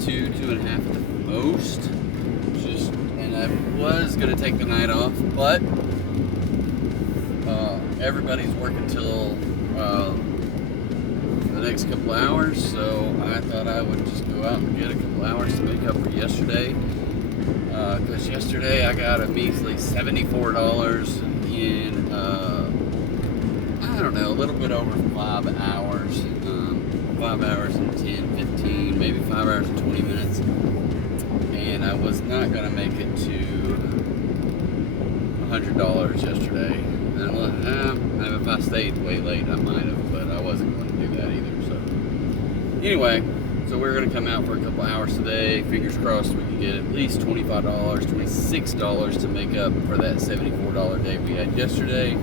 two and a half at the most. And I was gonna take the night off, but everybody's working till the next couple hours, so I thought I would just go out and get a couple hours to make up for yesterday. Because yesterday I got a measly $74 in, I don't know, a little bit over 5 hours. 5 hours and 10, 15, maybe 5 hours and 20 minutes. And I was not going to make it to $100 yesterday. And if I stayed way late, I might have, but I wasn't going to do that either. So, anyway. So we're going to come out for a couple hours today. Fingers crossed we can get at least $25, $26 to make up for that $74 day we had yesterday.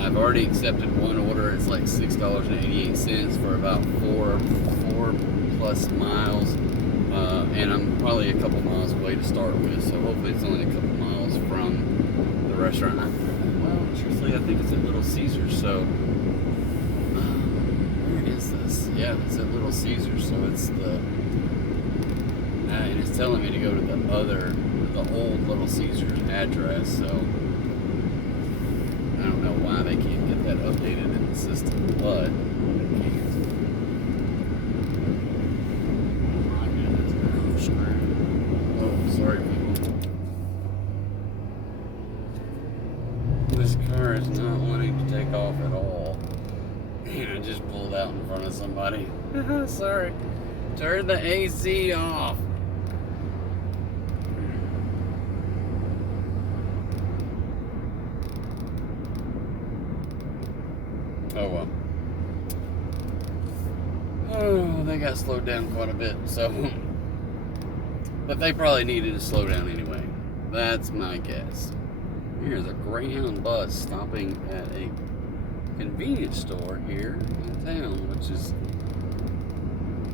I've already accepted one order. It's like $6.88 for about four plus miles. And I'm probably a couple miles away to start with. So hopefully it's only a couple miles from the restaurant. Well, truthfully, I think it's at Little Caesars. So yeah, it's at Little Caesars, so it's and it's telling me to go to the old Little Caesars address, so I don't know why they can't get that updated in the system, but they can't. Oh my goodness, I'm screwed. Oh, sorry people. This car is not wanting to take off at all. And I just pulled out in front of somebody. Sorry. Turn the AC off. Oh well. Oh, they got slowed down quite a bit, so. But they probably needed to slow down anyway. That's my guess. Here's a Greyhound bus stopping at a convenience store here in town, which is,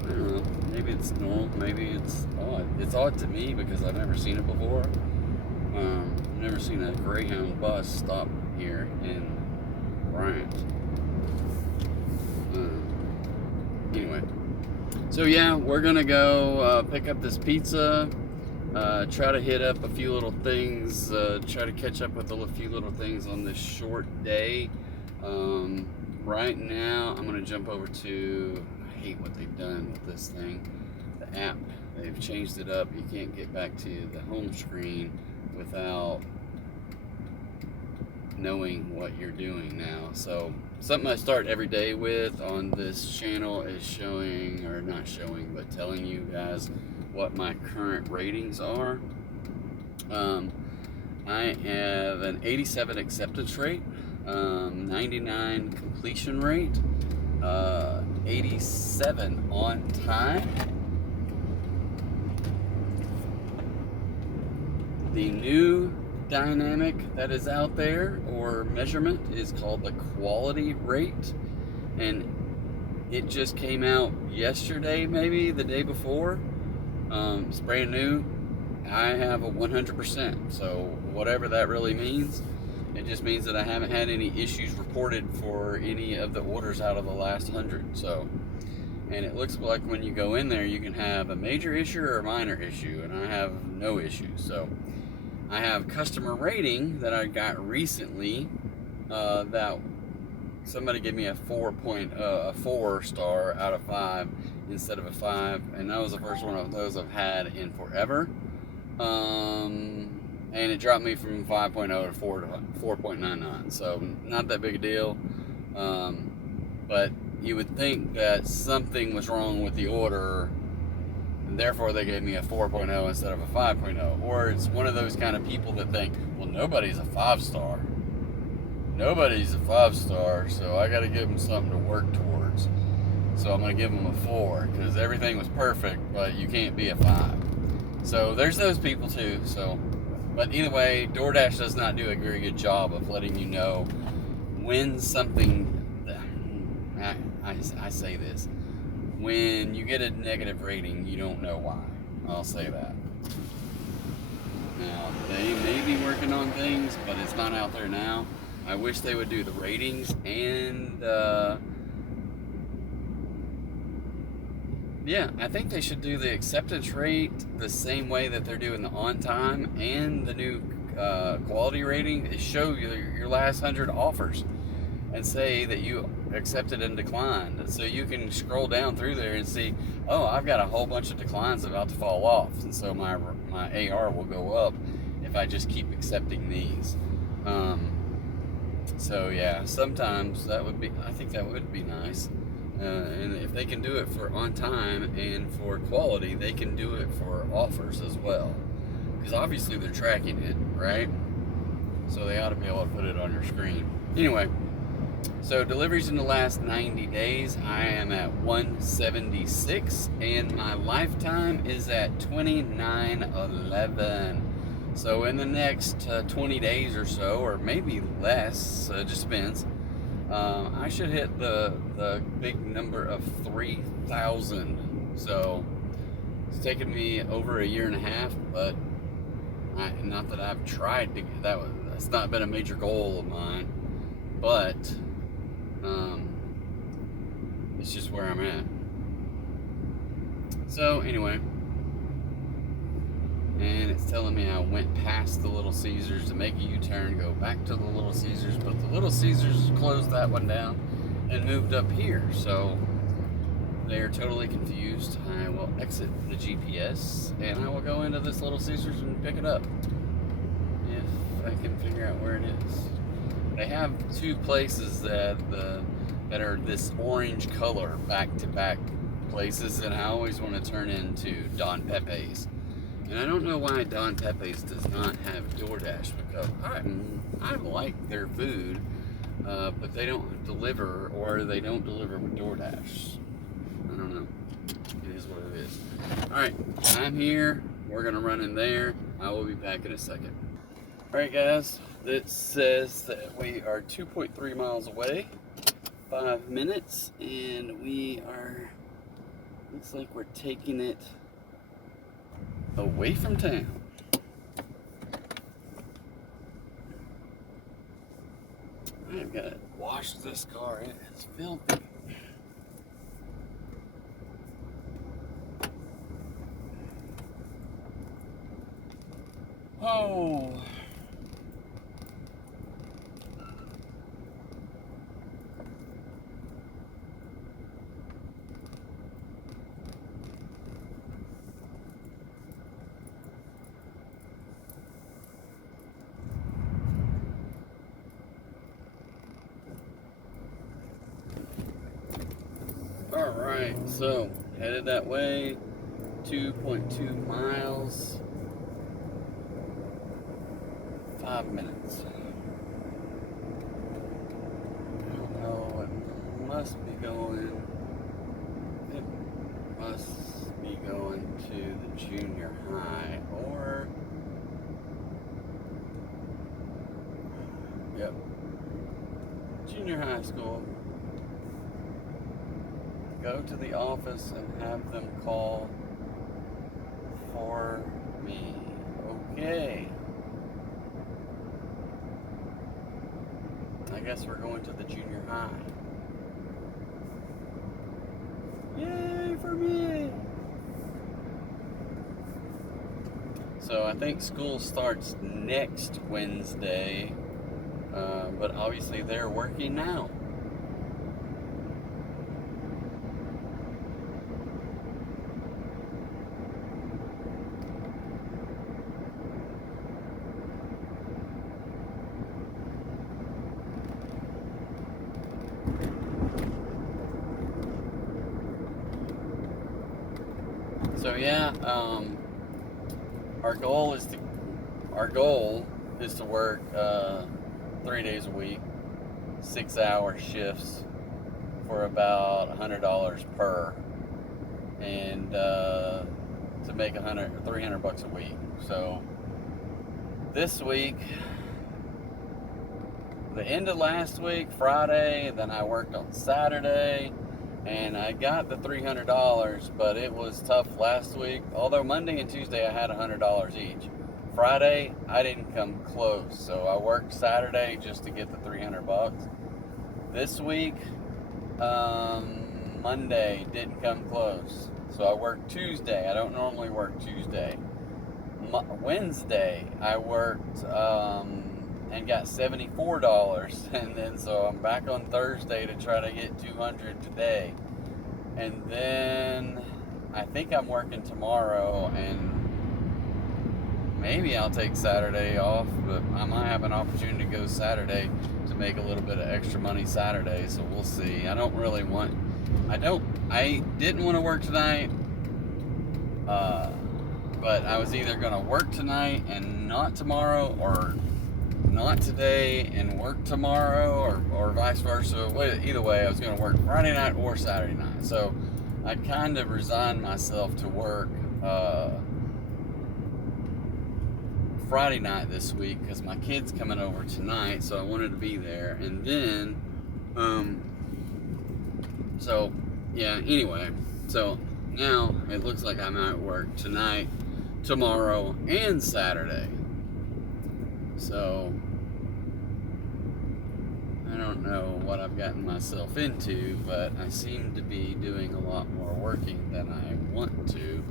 I don't know, maybe it's normal, maybe it's odd. It's odd to me because I've never seen it before. I've never seen a Greyhound bus stop here in Bryant. Anyway, so yeah, we're gonna go pick up this pizza, try to hit up a few little things, try to catch up with a few little things on this short day. Right now, I'm going to jump over to, I hate what they've done with this thing, the app. They've changed it up. You can't get back to the home screen without knowing what you're doing now. So, something I start every day with on this channel is showing, or not showing, but telling you guys what my current ratings are. I have an 87 acceptance rate. 99 completion rate, 87 on time. The new dynamic that is out there, or measurement, is called the quality rate, and it just came out yesterday, maybe the day before. It's brand new. I have a 100%, so whatever that really means. It just means that I haven't had any issues reported for any of the orders out of the last 100. So, and it looks like when you go in there, you can have a major issue or a minor issue, and I have no issues. So, I have customer rating that I got recently. That somebody gave me a 4 star out of 5 instead of a 5, and that was the first one of those I've had in forever. And it dropped me from 5.0 to 4.99, so not that big a deal. But you would think that something was wrong with the order, and therefore they gave me a 4.0 instead of a 5.0. Or it's one of those kind of people that think, well, nobody's a 5-star. Nobody's a 5-star, so I got to give them something to work towards. So I'm going to give them a 4, because everything was perfect, but you can't be a 5. So there's those people too. So. But either way, DoorDash does not do a very good job of letting you know when something, I say this, when you get a negative rating, you don't know why. I'll say that. Now, they may be working on things, but it's not out there now. I wish they would do the ratings and Yeah, I think they should do the acceptance rate the same way that they're doing the on time and the new quality rating. They show your last 100 offers and say that you accepted and declined. So you can scroll down through there and see, oh, I've got a whole bunch of declines about to fall off. And so my AR will go up if I just keep accepting these. So yeah, sometimes I think that would be nice. And if they can do it for on time and for quality, they can do it for offers as well. Because obviously they're tracking it, right? So they ought to be able to put it on your screen. Anyway, so deliveries in the last 90 days, I am at 176, and my lifetime is at 2911. So in the next 20 days or so, or maybe less, it just depends, I should hit the big number of 3,000. So it's taken me over a year and a half, but not that I've tried to get that's not been a major goal of mine, but it's just where I'm at. So anyway, and it's telling me I went past the Little Caesars to make a U-turn, go back to the Little Caesars, but the Little Caesars closed that one down and moved up here, so they're totally confused. I will exit the GPS and I will go into this Little Caesars and pick it up if I can figure out where it is. They have two places that are this orange color back-to-back places, and I always want to turn into Don Pepe's. And I don't know why Don Pepe's does not have DoorDash, because I like their food, but they don't deliver, or they don't deliver with DoorDash. I don't know. It is what it is. Alright, I'm here. We're going to run in there. I will be back in a second. Alright guys, it says that we are 2.3 miles away, 5 minutes, and we are, looks like we're taking it away from town. I've got to wash this car. It is filthy. Oh. Alright, so headed that way, 2.2 miles, 5 minutes. I don't know, it must be going to the junior high, or, yep, junior high school. Go to the office and have them call for me. Okay. I guess we're going to the junior high. Yay for me! So I think school starts next Wednesday, but obviously they're working now. So yeah, our goal is to work 3 days a week, 6-hour shifts for about $100 per, and to make $300 a week. So this week, the end of last week, Friday, then I worked on Saturday, and I got the $300, but it was tough last week. Although Monday and Tuesday I had $100 each. Friday I didn't come close, so I worked Saturday just to get the $300. This week, Monday didn't come close. So I worked Tuesday. I don't normally work Tuesday. Wednesday I worked and got $74, and then so I'm back on Thursday to try to get 200 today, and then I think I'm working tomorrow, and maybe I'll take Saturday off, but I might have an opportunity to go Saturday to make a little bit of extra money Saturday, so we'll see. I didn't want to work tonight, but I was either going to work tonight and not tomorrow, or not today and work tomorrow, or vice versa. Either way, I was going to work Friday night or Saturday night. So I kind of resigned myself to work Friday night this week because my kid's coming over tonight, so I wanted to be there. And then, so yeah, anyway, so now it looks like I'm at work tonight, tomorrow, and Saturday. So I don't know what I've gotten myself into, but I seem to be doing a lot more working than I want to.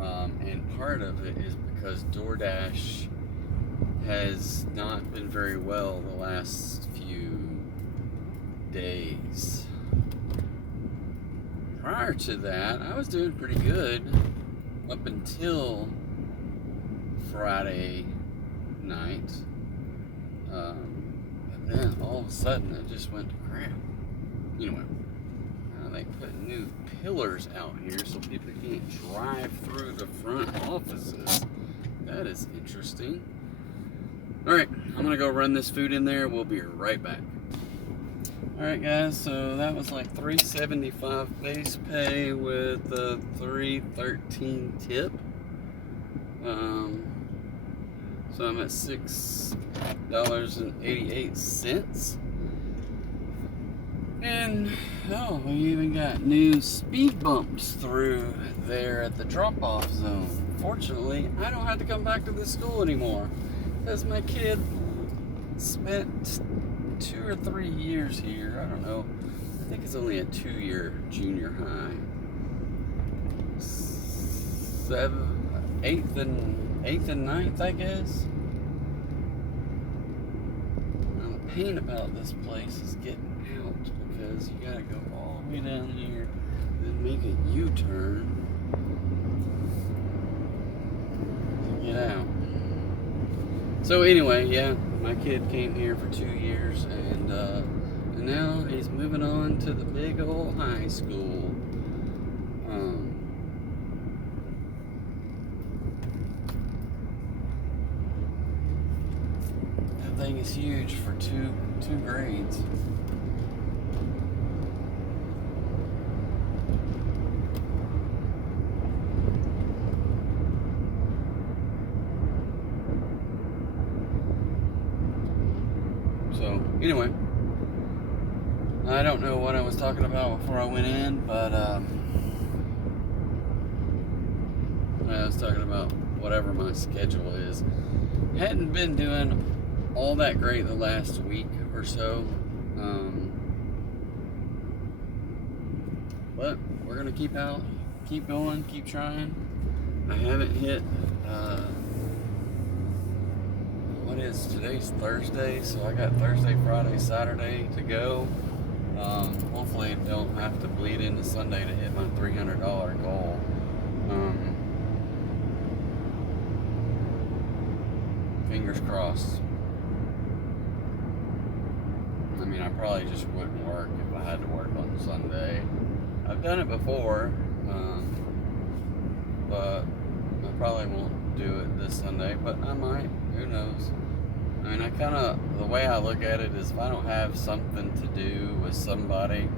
And part of it is because DoorDash has not been very well the last few days. Prior to that, I was doing pretty good up until Friday night. But then all of a sudden it just went to crap. Anyway, they put new pillars out here so people can't drive through the front offices. That is interesting. Alright, I'm gonna go run this food in there. We'll be right back. Alright guys, so that was like $3.75 base pay with a $3.13 tip. So I'm at $6.88. And we even got new speed bumps through there at the drop-off zone. Fortunately, I don't have to come back to this school anymore because my kid spent 2 or 3 years here. I don't know. I think it's only a 2-year junior high. 8th and 9th, I guess. Now the pain about this place is getting out because you gotta go all the way down here and then make a U-turn to get out. So anyway, yeah, my kid came here for 2 years, and now he's moving on to the big old high school. That thing is huge for two grades. So anyway, I don't know what I was talking about before I went in, but I was talking about whatever my schedule is. Hadn't been doing all that great the last week or so, but we're gonna keep going, keep trying. I haven't hit today's Thursday, so I got Thursday, Friday, Saturday to go. Hopefully don't have to bleed into Sunday to hit my $300 goal. Fingers crossed. I mean, I probably just wouldn't work if I had to work on Sunday. I've done it before, but I probably won't do it this Sunday, but I might. Who knows? I mean, the way I look at it is if I don't have something to do with somebody,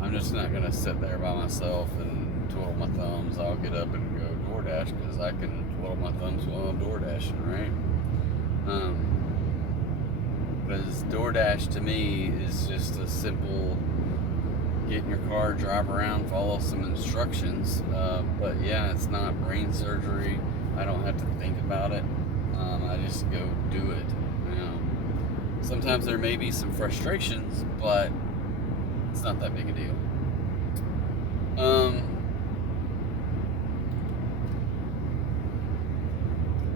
I'm just not going to sit there by myself and twiddle my thumbs. I'll get up and go DoorDash because I can twiddle my thumbs while I'm DoorDashing, right? Because DoorDash to me is just a simple get in your car, drive around, follow some instructions. But yeah, it's not brain surgery. I don't have to think about it. I just go do it. Sometimes there may be some frustrations, but it's not that big a deal.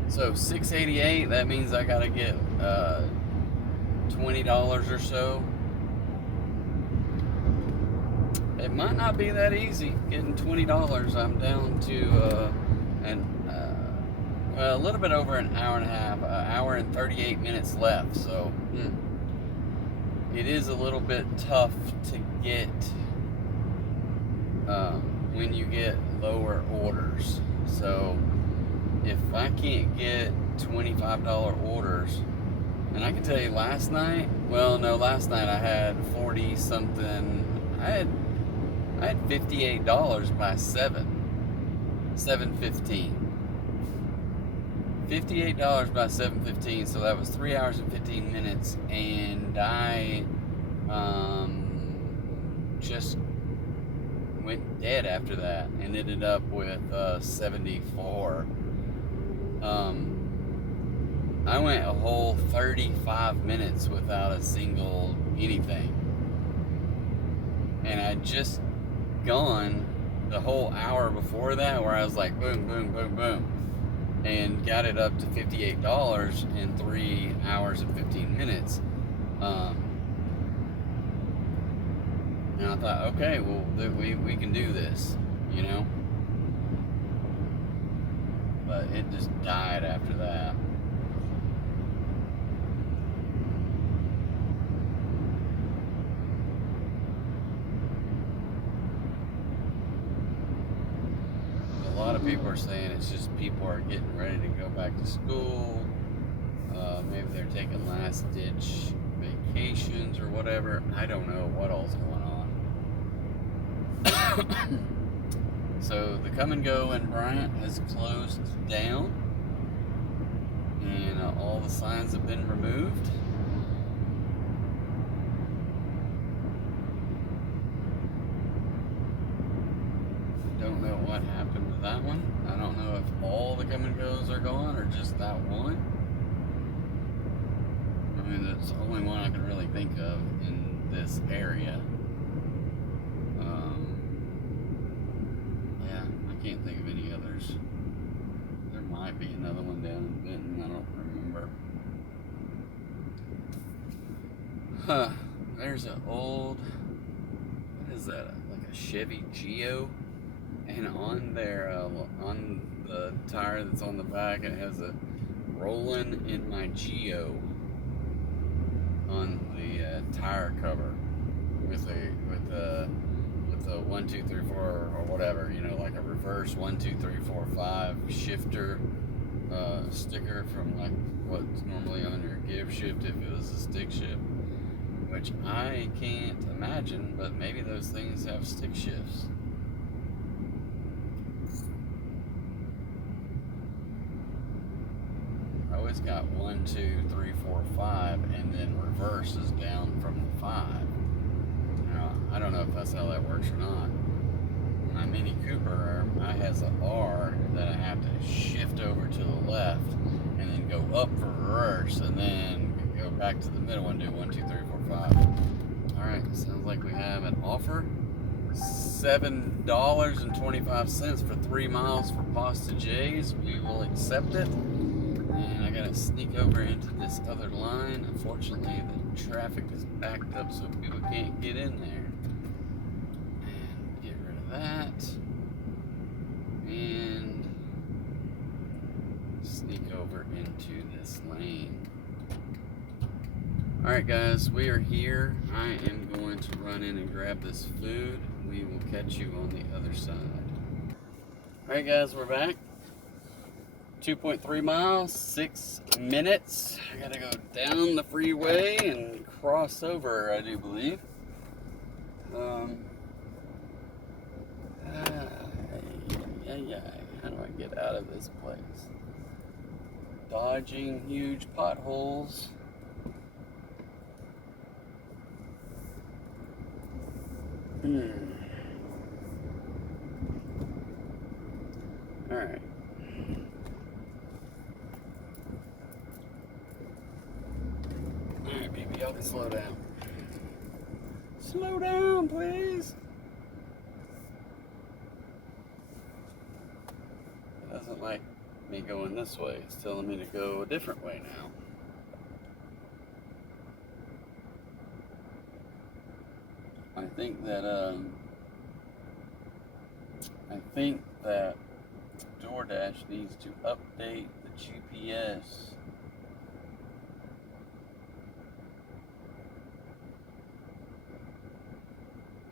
So $6.88, that means I gotta get $20 or so. It might not be that easy getting $20. I'm down to a little bit over an hour and a half, an hour and 38 minutes left. So it is a little bit tough to get when you get lower orders. So if I can't get $25 orders, and I can tell you last night I had 40 something. I had $58 by 7:15. $58 by 7:15, so that was 3 hours and 15 minutes, and I just went dead after that and ended up with 74. I went a whole 35 minutes without a single anything, and I'd just gone the whole hour before that where I was like boom, boom, boom, boom, and got it up to $58 in 3 hours and 15 minutes. And I thought, okay, well, we can do this, you know? But it just died after that. A lot of people are saying it's just people are getting ready to go back to school. Maybe they're taking last-ditch vacations or whatever. I don't know what all's going on. So the Come and Go in Bryant has closed down, and all the signs have been removed. Don't know what happened to that one. I don't know if all the Come and Go's are gone or just that one. I mean, that's the only one I can really think of in this area. Yeah, I can't think of any others. There might be another one down in Benton, I don't remember. Huh, there's an old, what is that, like a Chevy Geo? And on there, on the tire that's on the back, it has a "Rollin' in my Geo" on the tire cover with a 1, 2, 3, 4 or whatever, you know, like a reverse 1, 2, 3, 4, 5 shifter sticker from like what's normally on your give shift if it was a stick shift, which I can't imagine, but maybe those things have stick shifts. Always got 1, 2, 3, 4, 5, and then reverse is down from the 5. Now, I don't know if that's how that works or not. My Mini Cooper has an R that I have to shift over to the left and then go up for reverse and then go back to the middle and do 1, 2, 3, 4, 5. Alright, sounds like we have an offer. $7.25 for 3 miles for Pasta J's. We will accept it. And I gotta sneak over into this other line. Unfortunately, the traffic is backed up so people can't get in there. And get rid of that. And sneak over into this lane. Alright guys, we are here. I am going to run in and grab this food. We will catch you on the other side. Alright guys, we're back. 2.3 miles, 6 minutes. I gotta go down the freeway and cross over, I do believe. How do I get out of this place? Dodging huge potholes. Alright. Alright, baby, y'all can slow down. Slow down, please. It doesn't like me going this way. It's telling me to go a different way now. I think that DoorDash needs to update the GPS.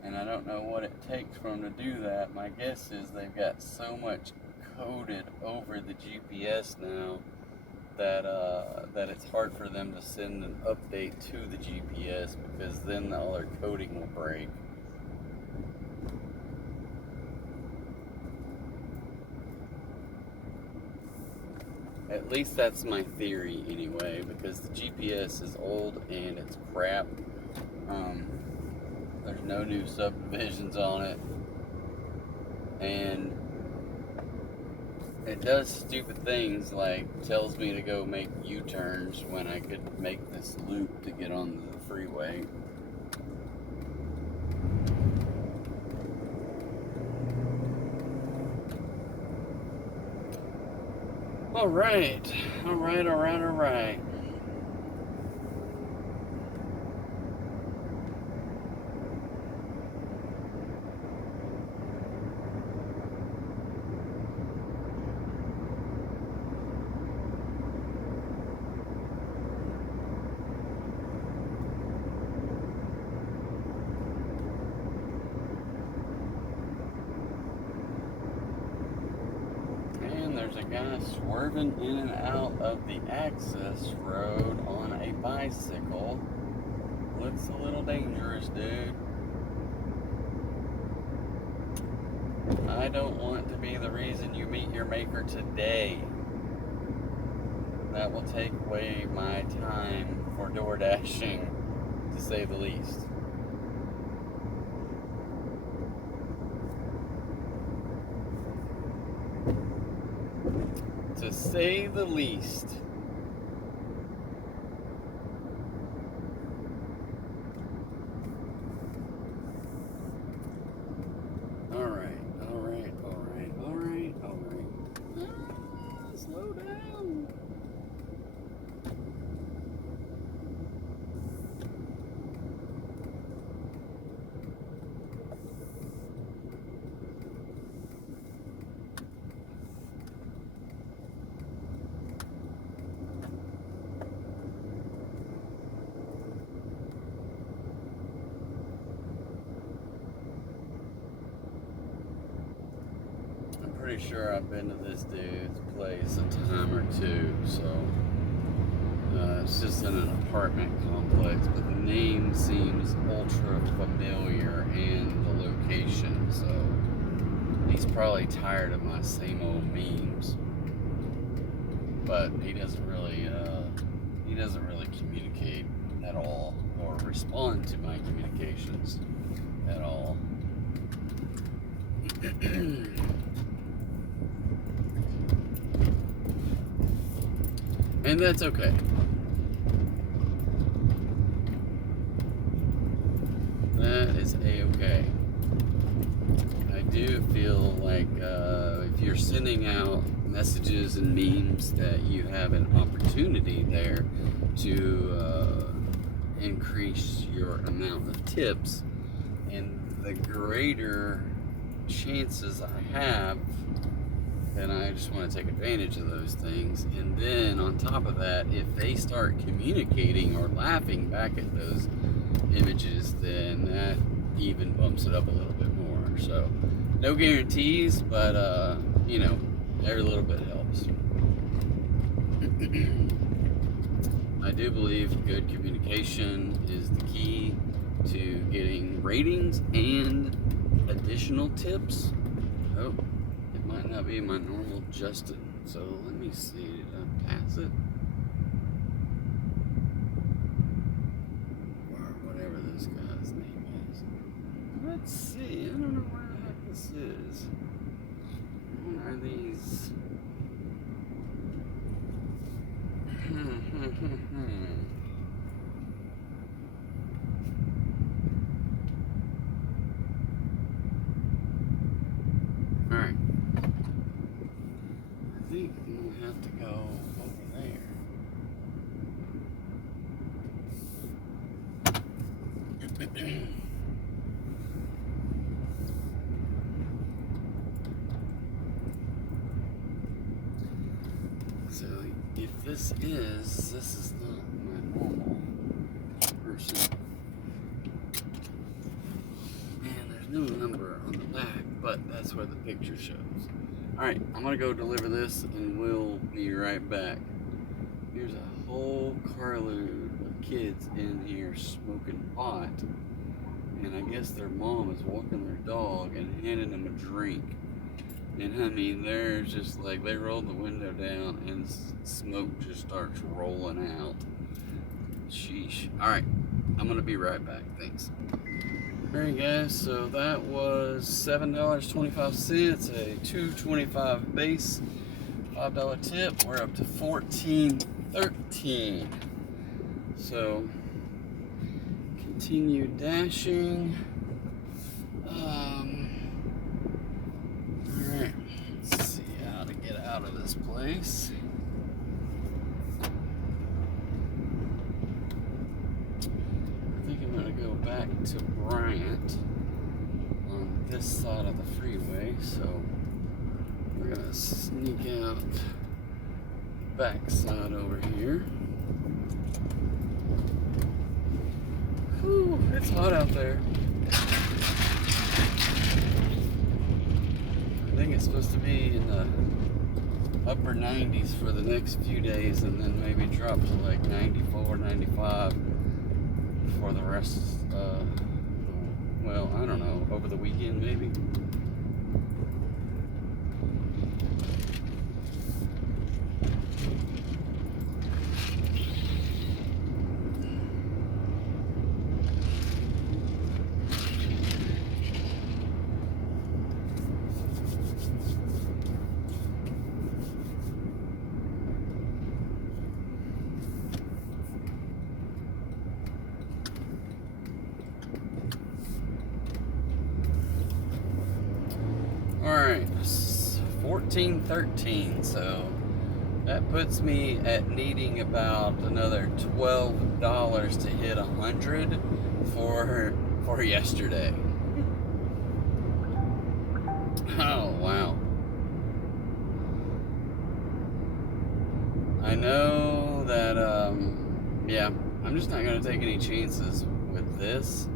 And I don't know what it takes for them to do that. My guess is they've got so much coded over the GPS now that it's hard for them to send an update to the GPS, because then all their coding will break. At least that's my theory anyway, because the GPS is old and it's crap. There's no new subdivisions on it, and it does stupid things like tells me to go make U-turns when I could make this loop to get on the freeway. All right. There's a guy swerving in and out of the access road on a bicycle. Looks a little dangerous, dude. I don't want to be the reason you meet your maker today. That will take away my time for door dashing, to say the least. To say the least. Alright. Slow down. Pretty sure I've been to this dude's place a time or two, so it's just in an apartment complex, but the name seems ultra familiar and the location, so he's probably tired of my same old memes. But he doesn't really communicate at all or respond to my communications at all. And that's okay. That is a-okay. I do feel like if you're sending out messages and memes, that you have an opportunity there to increase your amount of tips, and the greater chances I have, and I just want to take advantage of those things. And then on top of that, if they start communicating or laughing back at those images, then that even bumps it up a little bit more. So no guarantees, but every little bit helps. I do believe good communication is the key to getting ratings and additional tips. Oh, it might not be my normal Justin, so let me see. Did I pass it? Or whatever this guy's name is. Let's see. I don't know where the heck this is. What are these? Alright. I think I'm gonna have to go over there. So if this is not my normal person. And there's no number on the back, but that's where the picture shows. Alright, I'm gonna go deliver this and we'll be right back. Here's a whole carload of kids in here smoking pot. And I guess their mom is walking their dog and handing them a drink. And I mean, they're just like, they roll the window down and smoke just starts rolling out. Sheesh. Alright, I'm gonna be right back. Thanks. Alright guys, so that was $7.25, a $2.25 base, $5 tip. We're up to $14.13. So continue dashing. Alright, let's see how to get out of this place. I think I'm going to go back to Bryant on this side of the freeway, so we're going to sneak out back side over here. Whew, it's hot out there. I think it's supposed to be in the upper 90s for the next few days and then maybe drop to like 94, 95 for the rest, well, I don't know, over the weekend maybe. Alright, 14.13, so that puts me at needing about another $12 to hit 100 for yesterday. Oh, wow. I know that, yeah, I'm just not going to take any chances with this.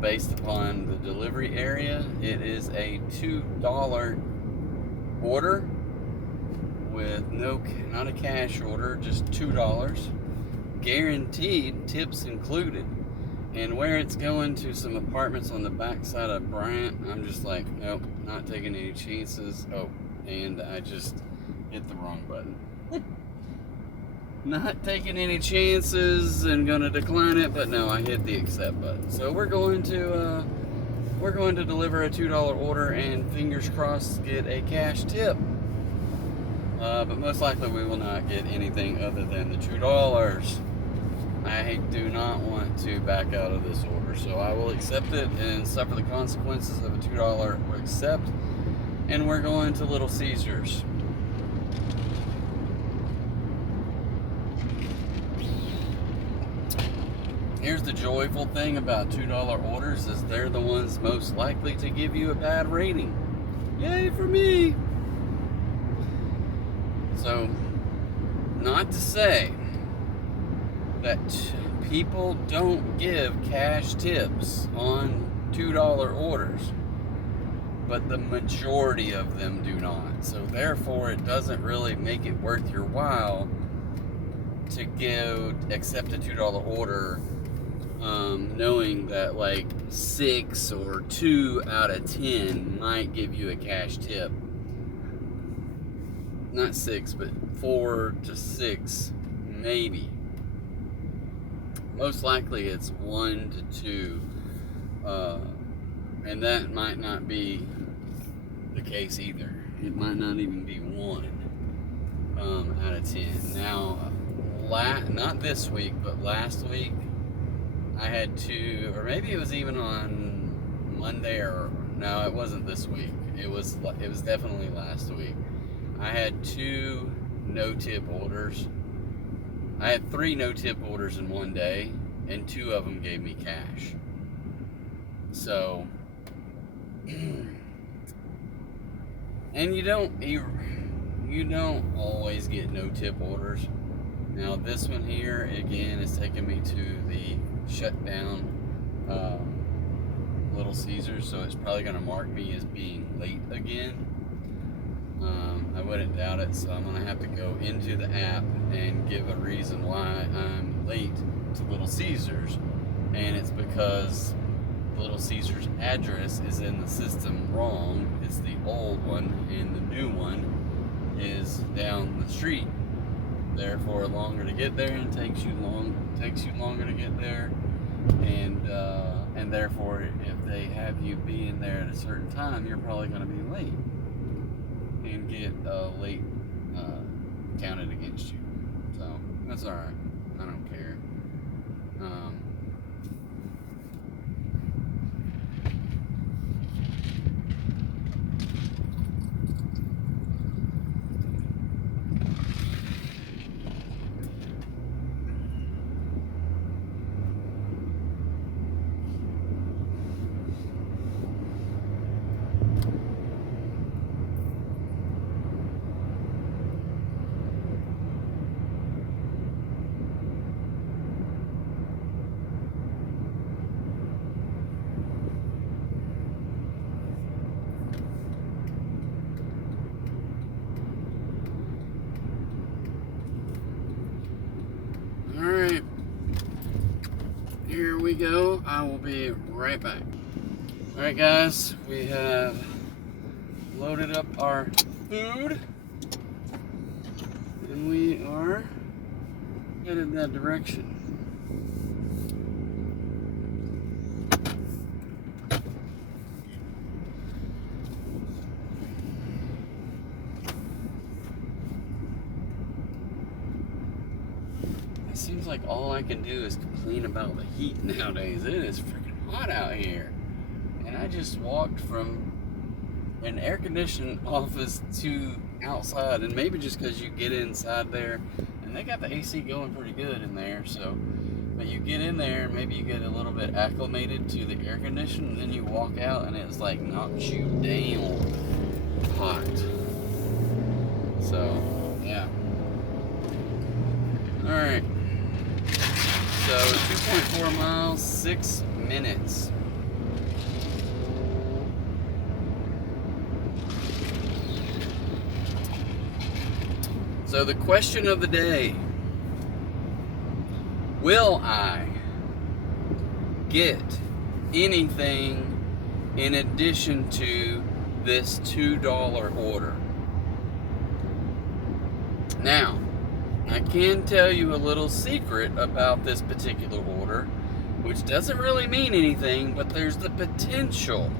Based upon the delivery area, it is a $2 order with not a cash order, just $2, guaranteed, tips included. And where it's going to some apartments on the backside of Bryant, I'm just like, nope, not taking any chances. Oh, and I just hit the wrong button. Not taking any chances and gonna decline it, but no, I hit the accept button. So we're going to deliver a $2 order and fingers crossed get a cash tip. But most likely we will not get anything other than the $2. I do not want to back out of this order, so I will accept it and suffer the consequences of a $2 accept. And we're going to Little Caesars. Here's the joyful thing about $2 orders is they're the ones most likely to give you a bad rating. Yay for me! So, not to say that people don't give cash tips on $2 orders, but the majority of them do not. So therefore, it doesn't really make it worth your while to accept a $2 order, knowing that like 6 or 2 out of 10 might give you a cash tip. Not 6, but 4 to 6, maybe. Most likely it's 1 to 2, and that might not be the case either. It might not even be 1 out of 10. Now, not this week, but last week, I had 2, or maybe it was even on Monday, or no, it wasn't this week. It was definitely last week. I had 2 no-tip orders. I had 3 no-tip orders in one day, and 2 of them gave me cash. So, and you don't always get no-tip orders. Now this one here, again, is taking me to the shutdown Little Caesars, so it's probably going to mark me as being late again. I wouldn't doubt it, so I'm going to have to go into the app and give a reason why I'm late to Little Caesars, and it's because Little Caesars address is in the system wrong. It's the old one, and the new one is down the street. Therefore, longer to get there, and takes you longer to get there, and therefore, if they have you being there at a certain time, you're probably going to be late and get late counted against you. So that's all right. I don't care. Alright, here we go. I will be right back. Alright guys, we have loaded up our food and we are headed that direction. It seems like all I can do is complain about the heat nowadays. It is freaking hot out here. And I just walked from an air-conditioned office to outside, and maybe just because you get inside there, and they got the AC going pretty good in there, so, but you get in there, and maybe you get a little bit acclimated to the air conditioning, and then you walk out, and it's like knocks you down hot. So, yeah. Alright. So, 2.4 miles, 6 minutes. So the question of the day, will I get anything in addition to this $2 order? Now, I can tell you a little secret about this particular order, which doesn't really mean anything, but there's the potential,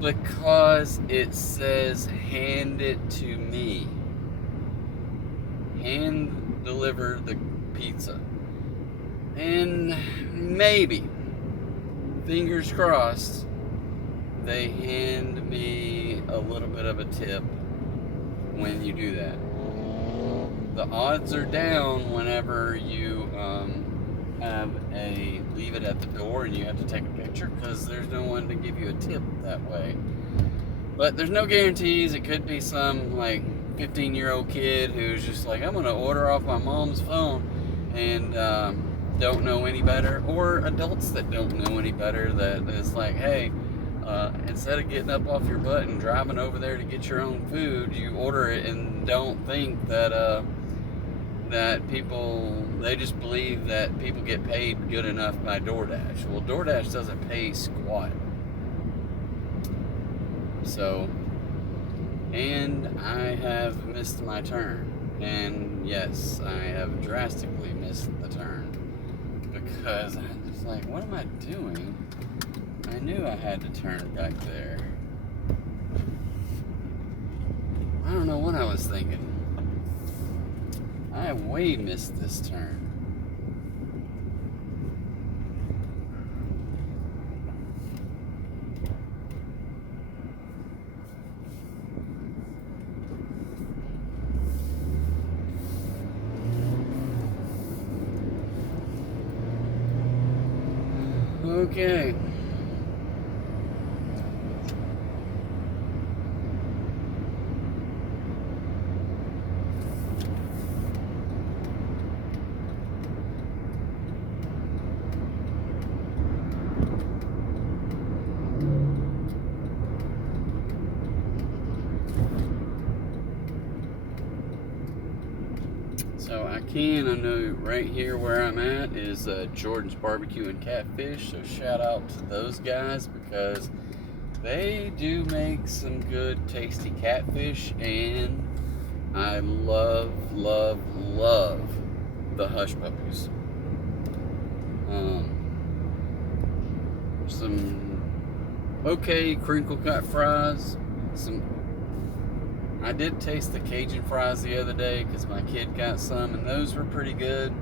because it says hand it to me. Hand deliver the pizza. And maybe, fingers crossed, they hand me a little bit of a tip when you do that. The odds are down whenever you leave it at the door and you have to take a picture, because there's no one to give you a tip that way. But there's no guarantees. It could be some like 15-year-old kid who's just like, I'm gonna order off my mom's phone, and don't know any better, or adults that don't know any better, that is like, hey, instead of getting up off your butt and driving over there to get your own food, you order it and don't think that that people, they just believe that people get paid good enough by DoorDash. Well, DoorDash doesn't pay squat. So, and I have missed my turn. And yes, I have drastically missed the turn, because I'm just like, what am I doing? I knew I had to turn back there. I don't know what I was thinking. I way missed this turn. Okay. So I know right here where I'm at is Jordan's Barbecue and Catfish. So shout out to those guys because they do make some good tasty catfish, and I love, love, love the hush puppies. Some okay crinkle cut fries. I did taste the Cajun fries the other day because my kid got some, and those were pretty good.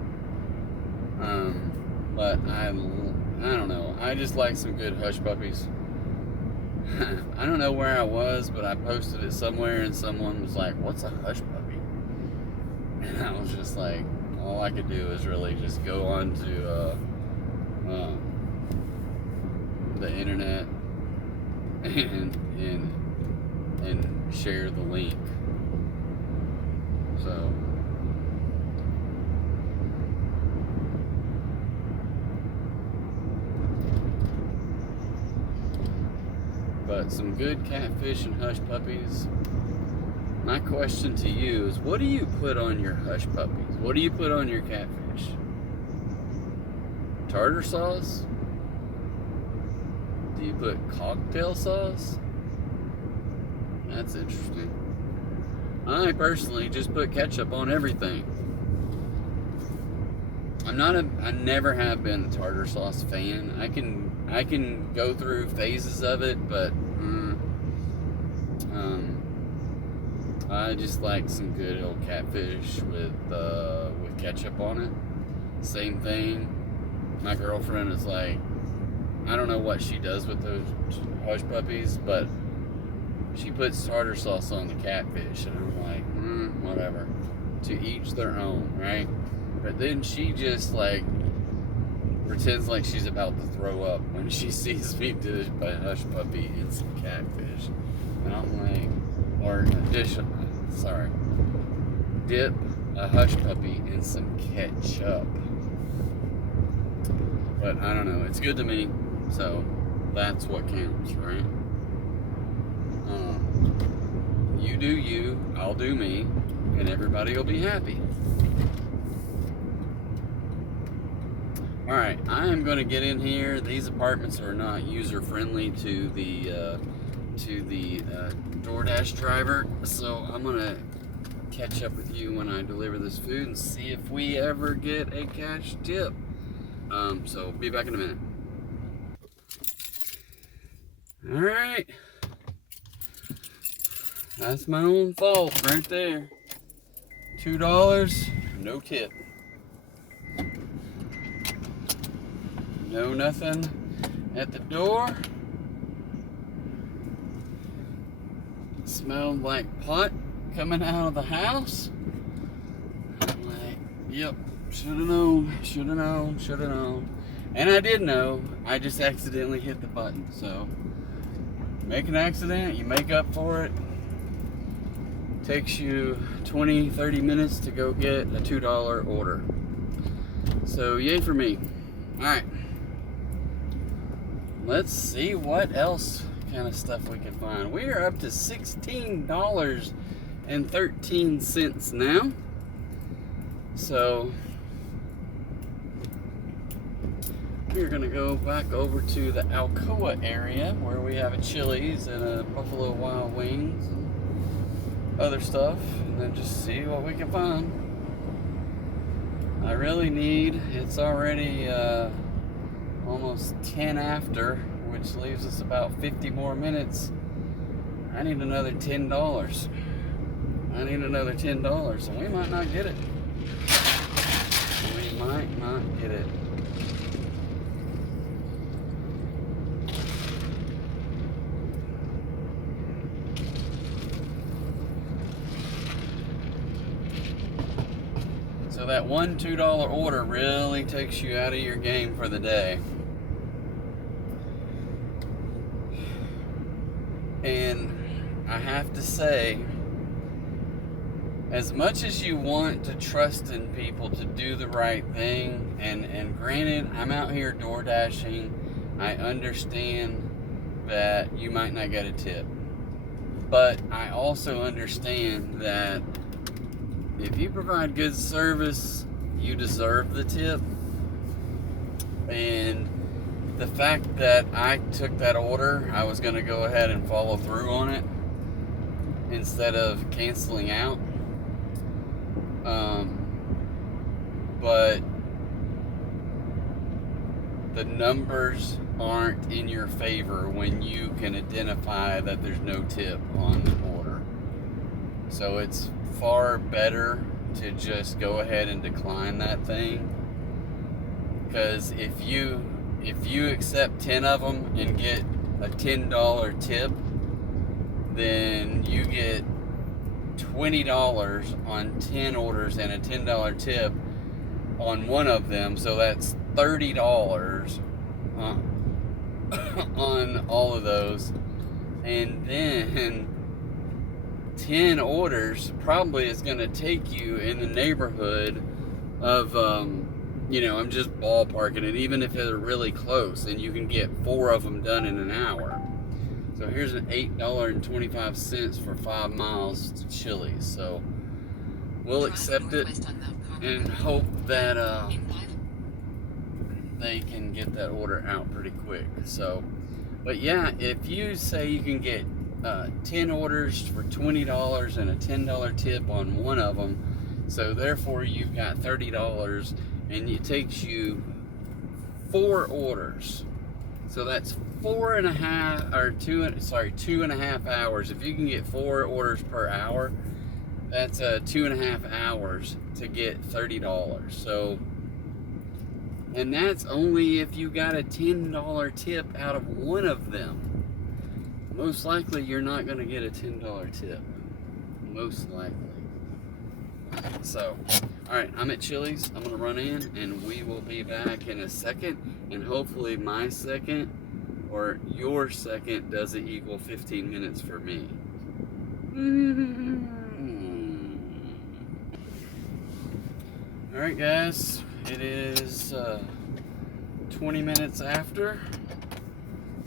But I don't know. I just like some good hush puppies. I don't know where I was, but I posted it somewhere, and someone was like, "What's a hush puppy?" And I was just like, all I could do is really just go on to the internet and share the link. So but some good catfish and hush puppies. My question to you is, what do you put on your hush puppies? What do you put on your catfish? Tartar sauce? Do you put cocktail sauce? That's interesting. I personally just put ketchup on everything. I never have been a tartar sauce fan. I can go through phases of it, but I just like some good old catfish with ketchup on it. Same thing. My girlfriend is like, I don't know what she does with those hush puppies, but she puts tartar sauce on the catfish, and I'm like, whatever. To each their own, right? But then she just like pretends like she's about to throw up when she sees me do a hush puppy and some catfish, and I'm like, or dip a hush puppy in some ketchup. But I don't know. It's good to me, so that's what counts, right? You do you, I'll do me, and everybody will be happy. Alright, I am going to get in here. These apartments are not user-friendly to the DoorDash driver, so I'm going to catch up with you when I deliver this food and see if we ever get a cash tip. So be back in a minute. Alright. That's my own fault right there. $2, no tip. No nothing at the door. It smelled like pot coming out of the house. I'm like, yep, should have known. And I did know, I just accidentally hit the button. So, make an accident, you make up for it. Takes you 20-30 minutes to go get a $2 order. So yay for me. Alright, let's see what else kind of stuff we can find. We are up to $16.13 now. So we're gonna go back over to the Alcoa area where we have a Chili's and a Buffalo Wild Wings and other stuff, and then just see what we can find. I really need, it's already almost 10 after, which leaves us about 50 more minutes. I need another $10. And we might not get it. So that one $2 order really takes you out of your game for the day. have to say, as much as you want to trust in people to do the right thing, and granted, I'm out here door dashing, I understand that you might not get a tip. But I also understand that if you provide good service, you deserve the tip. And the fact that I took that order, I was going to go ahead and follow through on it instead of canceling out. But the numbers aren't in your favor when you can identify that there's no tip on the order. So it's far better to just go ahead and decline that thing. Because if you accept 10 of them and get a $10 tip, then you get $20 on 10 orders and a $10 tip on one of them. So that's $30 on all of those. And then 10 orders probably is going to take you in the neighborhood of, I'm just ballparking it, even if they're really close, and you can get 4 of them done in an hour. So here's an $8.25 for 5 miles to Chili's. So we'll accept it and hope that they can get that order out pretty quick. So, but yeah, if you say you can get 10 orders for $20 and a $10 tip on one of them, so therefore you've got $30, and it takes you 4 orders. So that's 2.5 hours. If you can get 4 orders per hour, that's 2.5 hours to get $30. So, and that's only if you got a $10 tip out of one of them. Most likely you're not going to get a $10 tip. Most likely. So, alright, I'm at Chili's. I'm going to run in and we will be back in a second. And hopefully my second or your second doesn't equal 15 minutes for me. Alright guys, it is 20 minutes after.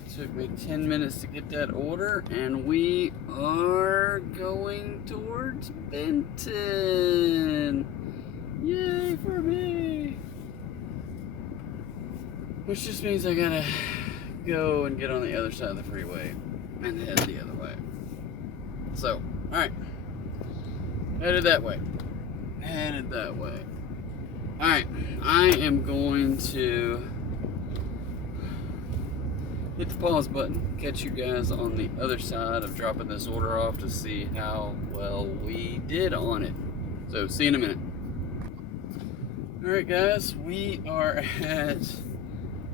It took me 10 minutes to get that order, and we are going towards Benton. Yay for me! Which just means I gotta go and get on the other side of the freeway and head the other way. So, alright. Headed that way. Alright, I am going to hit the pause button, catch you guys on the other side of dropping this order off to see how well we did on it. So, see you in a minute. Alright guys, we are at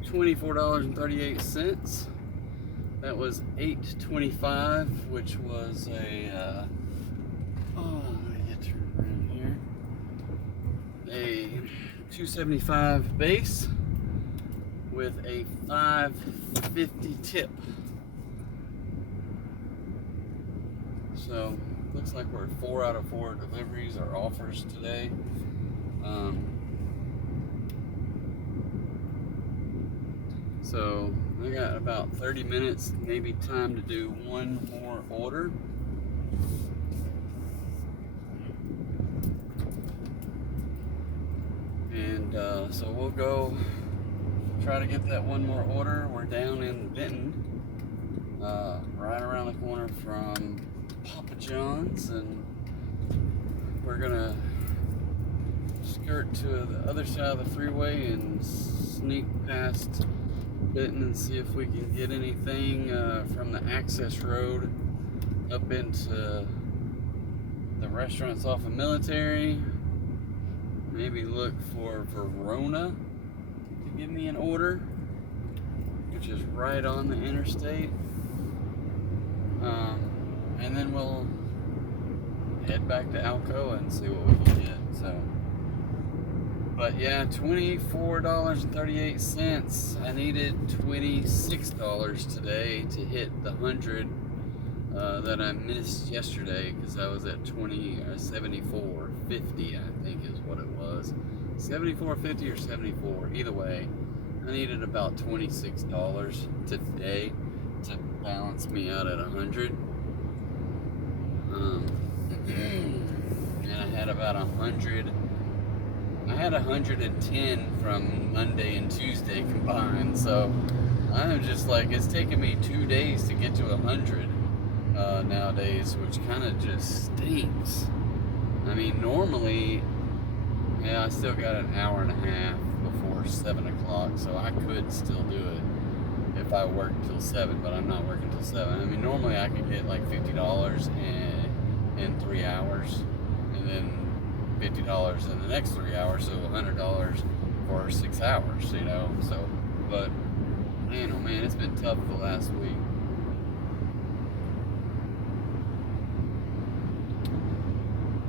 $24.38. That was $8.25, which was a, a $2.75 base with a $5.50 tip. So looks like we're at 4 out of 4 deliveries or offers today. So I got about 30 minutes, maybe time to do one more order. And so we'll go try to get that one more order. We're down in Benton, right around the corner from Papa John's, and we're gonna skirt to the other side of the freeway and sneak past Benton and see if we can get anything from the access road up into the restaurants off of Military. Maybe look for Verona to give me an order, which is right on the interstate. And then we'll head back to Alcoa and see what we can get. So, but yeah, $24.38. I needed $26 today to hit the 100 that I missed yesterday because I was at 74.50, I think is what it was. 74.50 or 74. Either way, I needed about $26 today to balance me out at 100. And I had about 100. I had 110 from Monday and Tuesday combined, so I'm just like, it's taking me 2 days to get to 100 nowadays, which kind of just stinks. I mean, normally, yeah, I still got an hour and a half before 7 o'clock, so I could still do it if I worked till 7, but I'm not working till 7. I mean, normally I could get like $50 in 3 hours, and then $50 in the next 3 hours, so $100 for 6 hours, you know. So, but man, oh man, it's been tough the last week.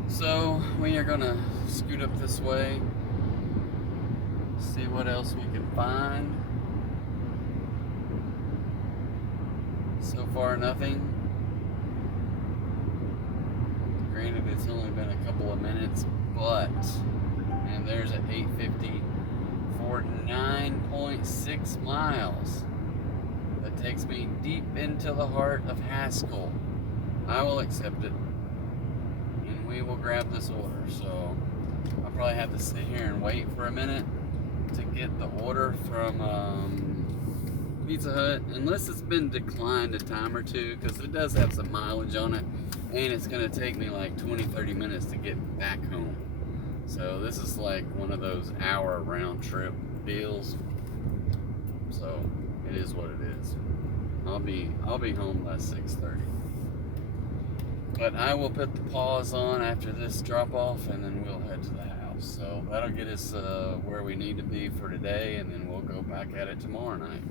So we are gonna scoot up this way, see what else we can find. So far, nothing. Granted, it's only been a couple of minutes, but, and there's an 850 for 9.6 miles. That takes me deep into the heart of Haskell. I will accept it, and we will grab this order. So I'll probably have to sit here and wait for a minute to get the order from Pizza Hut, unless it's been declined a time or two, because it does have some mileage on it, and it's going to take me like 20-30 minutes to get back home. So this is like one of those hour round trip deals. So it is what it is. I'll be home by 6:30. But I will put the pause on after this drop off, and then we'll head to the house. So that'll get us where we need to be for today, and then we'll go back at it tomorrow night.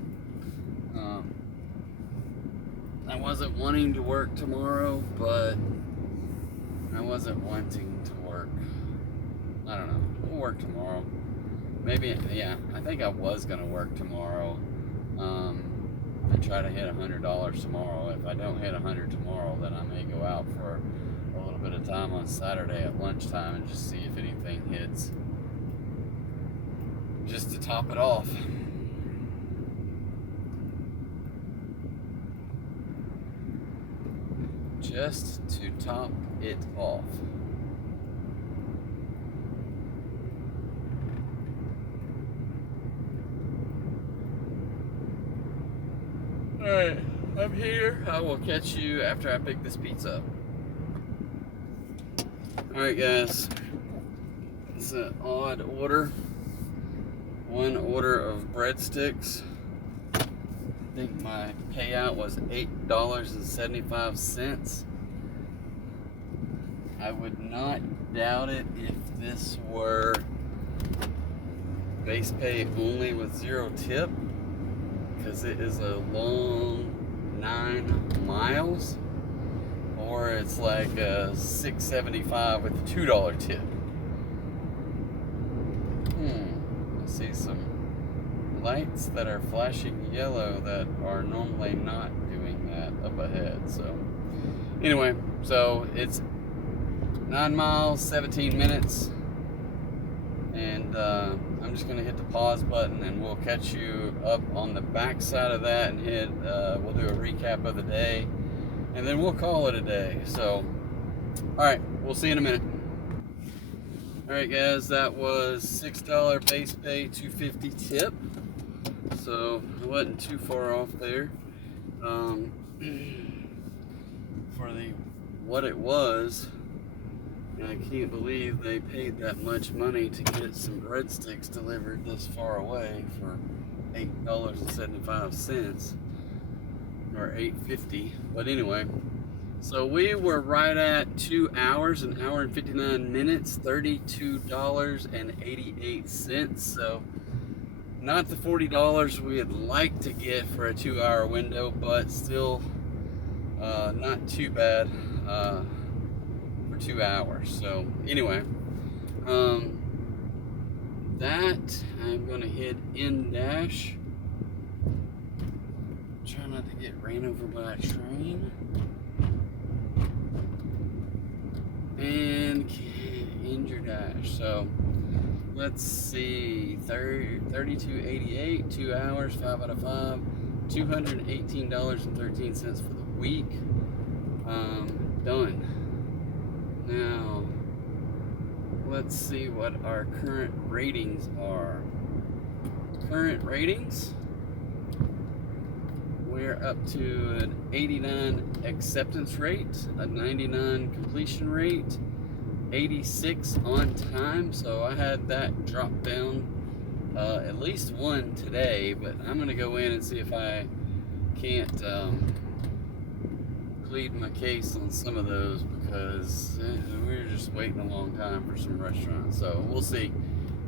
I wasn't wanting to work tomorrow, but I wasn't wanting to work. I don't know. We'll work tomorrow. Maybe, yeah, I think I was going to work tomorrow and try to hit $100 tomorrow. If I don't hit 100 tomorrow, then I may go out for a little bit of time on Saturday at lunchtime and just see if anything hits, just to top it off. Just to top it off. Alright, I'm here. I will catch you after I pick this pizza up. Alright guys, it's an odd order. One order of breadsticks. I think my payout was $8.75. I would not doubt it if this were base pay only with 0 tip, because it is a long 9 miles, or it's like a $6.75 with a $2 tip. I see some lights that are flashing yellow that are normally not doing that up ahead. So anyway, so it's 9 miles, 17 minutes, and I'm just gonna hit the pause button, and we'll catch you up on the back side of that and we'll do a recap of the day, and then we'll call it a day. So all right, we'll see you in a minute. All right guys, that was $6 base pay, $2.50 tip. So I wasn't too far off there for what it was. And I can't believe they paid that much money to get some breadsticks delivered this far away for $8.75 or $8.50. But anyway, so we were right at 2 hours, an hour and 59 minutes, $32.88. So not the $40 we'd like to get for a 2-hour window, but still not too bad for 2 hours. So anyway, that I'm gonna hit in dash. Try not to get ran over by a train. and in your dash. So let's see, 32.88, 2 hours, 5 out of 5, $218.13 for the week. Done. Now, let's see what our current ratings are. Current ratings, we're up to an 89 acceptance rate, a 99 completion rate, 86 on time. So I had that drop down at least one today, but I'm going to go in and see if I can't plead my case on some of those, because we're just waiting a long time for some restaurants. So we'll see.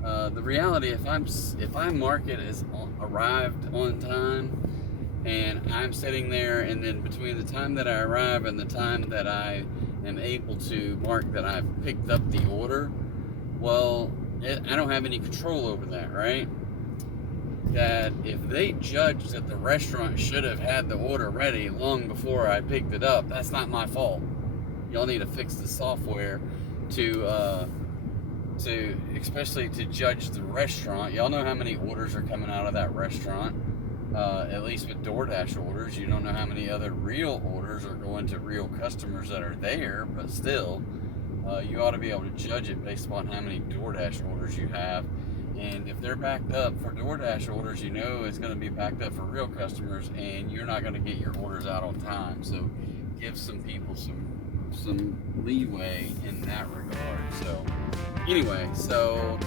The reality, if I mark it as arrived on time, and I'm sitting there, and then between the time that I arrive and the time that I am able to mark that I've picked up the order, well, I don't have any control over that, right? That if they judge that the restaurant should have had the order ready long before I picked it up, that's not my fault. Y'all need to fix the software to especially to judge the restaurant. Y'all know how many orders are coming out of that restaurant. At least with DoorDash orders, you don't know how many other real orders are going to real customers that are there, but still, you ought to be able to judge it based upon how many DoorDash orders you have. And if they're backed up for DoorDash orders, you know it's going to be backed up for real customers, and you're not going to get your orders out on time. So give some people some leeway in that regard. So anyway, so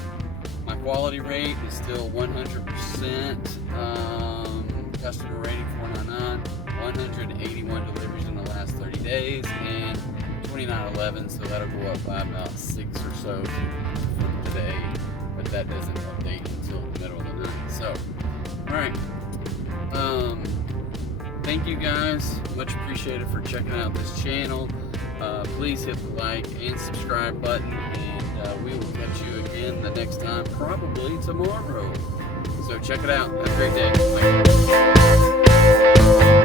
my quality rate is still 100%. Customer rating 499, 181 deliveries in the last 30 days, and 2911, so that'll go up by about 6 or so from today, but that doesn't update until the middle of the night. So, alright, thank you guys, much appreciated for checking out this channel. Please hit the like and subscribe button, and we will catch you again the next time, probably tomorrow. So check it out. Have a great day. Bye.